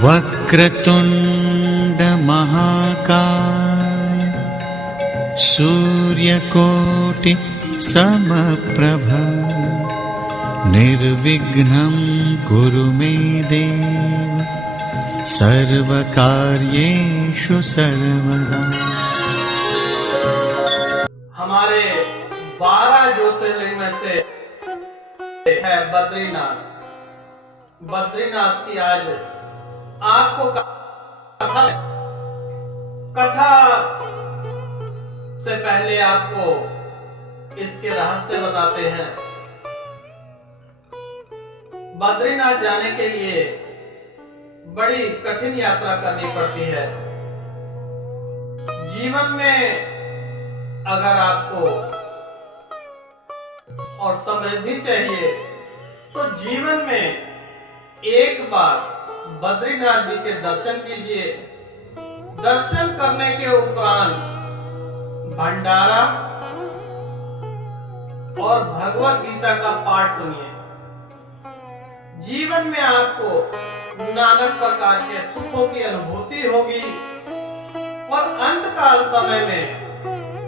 वक्रतुंड महाकाय सूर्यकोटि समप्रभ निर्विघ्नं कुरु मे देव सर्वकार्येषु सर्वदा। हमारे 12 ज्योतिर्लिंग में से है बद्रीनाथ। बद्रीनाथ की आज आपको कथा से पहले आपको इसके रहस्य बताते हैं। बद्रीनाथ जाने के लिए बड़ी कठिन यात्रा करनी पड़ती है। जीवन में अगर आपको और समृद्धि चाहिए तो जीवन में एक बार बद्रीनाथ जी के दर्शन कीजिए। दर्शन करने के उपरांत भंडारा और भगवत गीता का पाठ सुनिए। जीवन में आपको नाना प्रकार के सुखों की अनुभूति होगी और अंतकाल समय में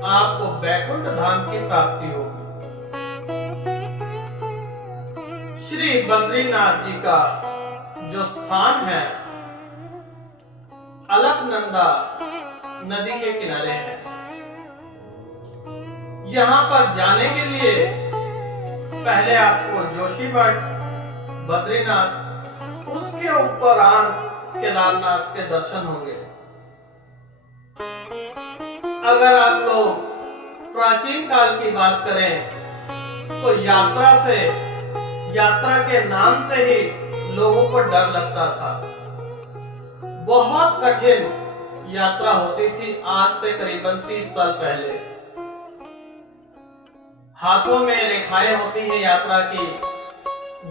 आपको वैकुंठ धाम की प्राप्ति होगी। श्री बद्रीनाथ जी का जो स्थान है अलकनंदा नदी के किनारे है। यहां पर जाने के लिए पहले आपको जोशीमठ, बद्रीनाथ, उसके उपरांत केदारनाथ के दर्शन होंगे। अगर आप लोग प्राचीन काल की बात करें तो यात्रा के नाम से ही लोगों को डर लगता था। बहुत कठिन यात्रा होती थी। आज से करीबन 30 साल पहले हाथों में रेखाएं होती हैं यात्रा की।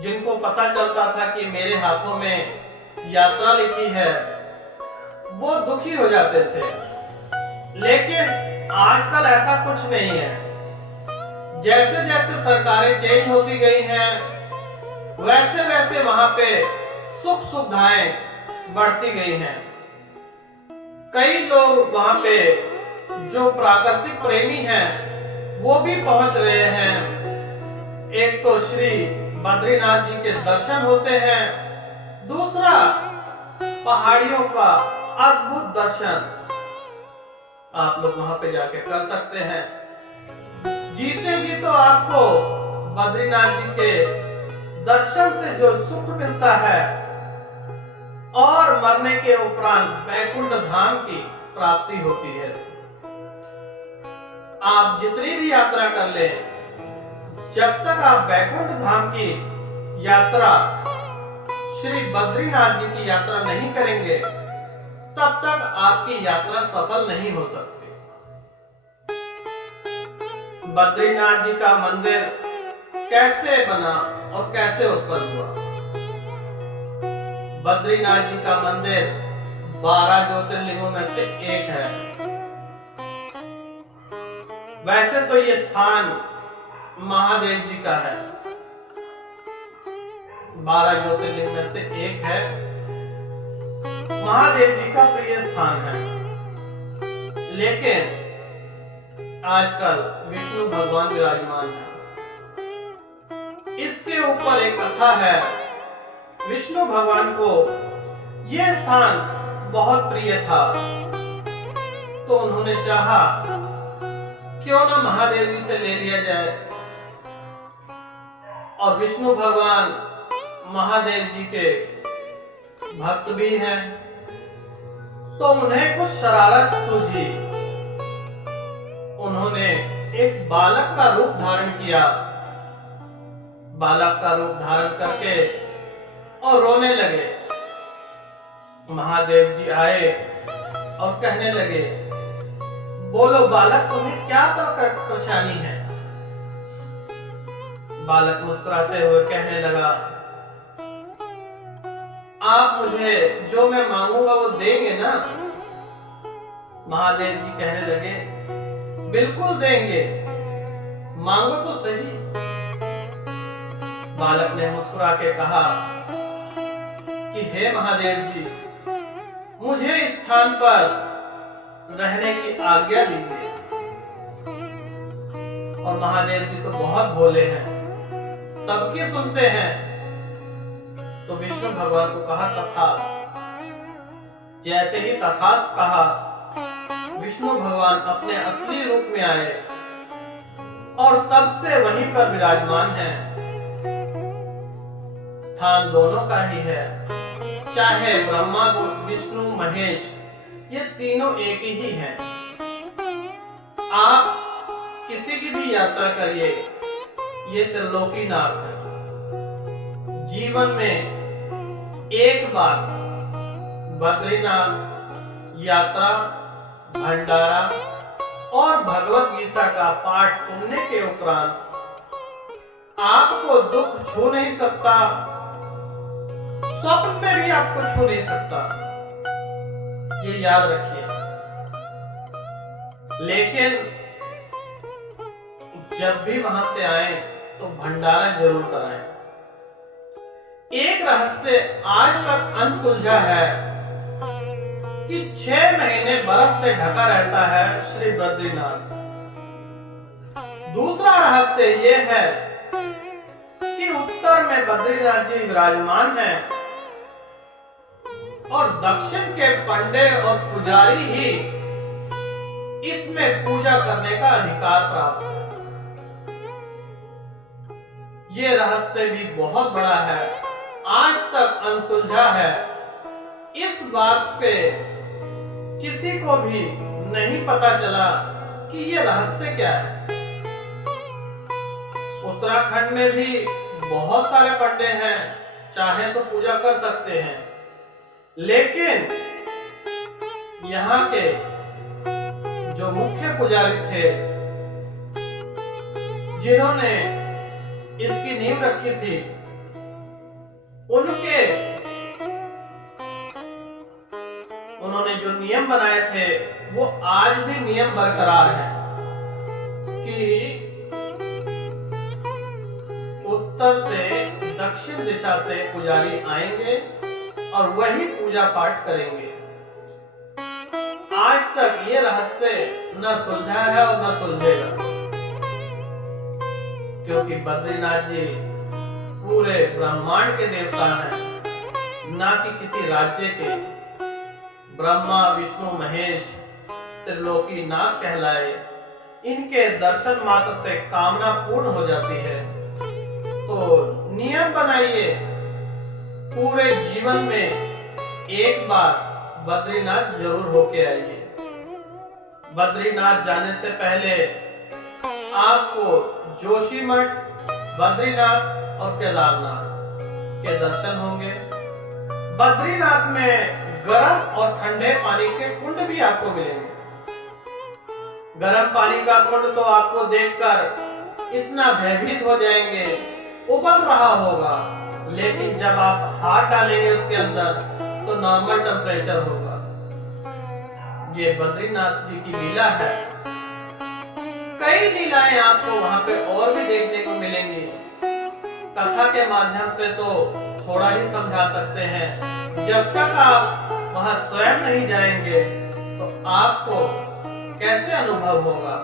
जिनको पता चलता था कि मेरे हाथों में यात्रा लिखी है वो दुखी हो जाते थे। लेकिन आजकल ऐसा कुछ नहीं है। जैसे जैसे सरकारें चेंज होती गई हैं वैसे वैसे वहां पे सुख सुविधाएं बढ़ती गई हैं। कई लोग वहां पे जो प्राकृतिक प्रेमी हैं वो भी पहुंच रहे हैं। एक तो श्री बद्रीनाथ जी के दर्शन होते हैं, दूसरा पहाड़ियों का अद्भुत दर्शन आप लोग वहां पे जाके कर सकते हैं। जीते जी तो आपको बद्रीनाथ जी के दर्शन से जो सुख मिलता है और मरने के उपरांत वैकुंठ धाम की प्राप्ति होती है। आप जितनी भी यात्रा कर ले, जब तक आप वैकुंठ धाम की यात्रा, श्री बद्रीनाथ जी की यात्रा नहीं करेंगे तब तक आपकी यात्रा सफल नहीं हो सकती। बद्रीनाथ जी का मंदिर कैसे बना और कैसे उत्पन्न हुआ? बद्रीनाथ जी का मंदिर 12 ज्योतिर्लिंगों में से एक है। वैसे तो ये स्थान महादेव जी का है, 12 ज्योतिर्लिंग में से एक है। महादेव जी का प्रिय स्थान है। लेकिन आजकल विष्णु भगवान विराजमान है। इसके ऊपर एक कथा है। विष्णु भगवान को यह स्थान बहुत प्रिय था तो उन्होंने चाहा क्यों ना महादेव जी से ले लिया जाए। और विष्णु भगवान महादेव जी के भक्त भी हैं तो उन्हें कुछ शरारत सूझी। उन्होंने एक बालक का रूप धारण किया। बालक का रूप धारण करके और रोने लगे। महादेव जी आए और कहने लगे, बोलो बालक, तुम्हें क्या परेशानी है? बालक मुस्कुराते हुए कहने लगा, आप मुझे जो मैं मांगूंगा वो देंगे ना? महादेव जी कहने लगे, बिल्कुल देंगे, मांगो तो सही। बालक ने मुस्कुरा के कहा कि हे महादेव जी, मुझे इस स्थान पर रहने की आज्ञा दीजिए। और महादेव जी तो बहुत भोले हैं, सबकी सुनते हैं। तो विष्णु भगवान को कहा तथास्तु। जैसे ही तथास्तु कहा, विष्णु भगवान अपने असली रूप में आए और तब से वहीं पर विराजमान हैं। स्थान दोनों का ही है, चाहे ब्रह्मा विष्णु महेश ये तीनों एक ही हैं। आप किसी की भी यात्रा करिए, ये त्रिलोकीनाथ है। जीवन में एक बार बद्रीनाथ यात्रा, भंडारा और भगवत गीता का पाठ सुनने के उपरांत आपको दुख छू नहीं सकता, स्वप्न में भी आपको छू नहीं सकता, ये याद रखिए। लेकिन जब भी वहां से आए तो भंडारा जरूर कराएं। एक रहस्य आज तक अनसुलझा है कि 6 महीने बर्फ से ढका रहता है श्री बद्रीनाथ। दूसरा रहस्य यह है कि उत्तर में बद्रीनाथ जी विराजमान हैं और दक्षिण के पंडे और पुजारी ही इसमें पूजा करने का अधिकार प्राप्त है। ये रहस्य भी बहुत बड़ा है, आज तक अनसुलझा है। इस बात पे किसी को भी नहीं पता चला कि ये रहस्य क्या है। उत्तराखंड में भी बहुत सारे पंडे हैं, चाहे तो पूजा कर सकते हैं, लेकिन यहाँ के जो मुख्य पुजारी थे, जिन्होंने इसकी नींव रखी थी, उन्होंने जो नियम बनाए थे वो आज भी नियम बरकरार है कि उत्तर से दक्षिण दिशा से पुजारी आएंगे और वही पूजा पाठ करेंगे। आज तक ये रहस्य न सुलझा है और न सुलझेगा, क्योंकि बद्रीनाथ जी पूरे ब्रह्मांड के देवता हैं, ना कि किसी राज्य के। ब्रह्मा विष्णु महेश त्रिलोकीनाथ कहलाए, इनके दर्शन मात्र से कामना पूर्ण हो जाती है। तो नियम बनाइए, पूरे जीवन में एक बार बद्रीनाथ जरूर होके आइए। बद्रीनाथ जाने से पहले आपको जोशीमठ, बद्रीनाथ और केदारनाथ के दर्शन होंगे। बद्रीनाथ में गर्म और ठंडे पानी के कुंड भी आपको मिलेंगे। गर्म पानी का कुंड तो आपको देखकर इतना भयभीत हो जाएंगे, उबल रहा होगा, लेकिन जब आप हाथ डालेंगे उसके अंदर तो नॉर्मल टेम्परेचर होगा। ये बद्रीनाथ जी की लीला है। कई लीलाएं आपको वहां पे और भी देखने को मिलेंगी। कथा के माध्यम से तो थोड़ा ही समझा सकते हैं, जब तक आप वहां स्वयं नहीं जाएंगे तो आपको कैसे अनुभव होगा।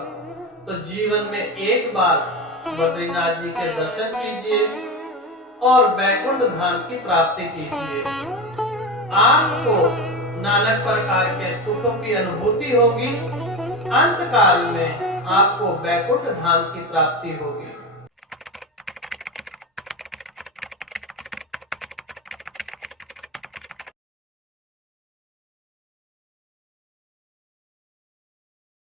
तो जीवन में एक बार बद्रीनाथ जी के दर्शन कीजिए और वैकुंठ धाम की प्राप्ति कीजिए। आपको नाना प्रकार के सुखों की अनुभूति होगी। अंत काल में आपको वैकुंठ धाम की प्राप्ति होगी।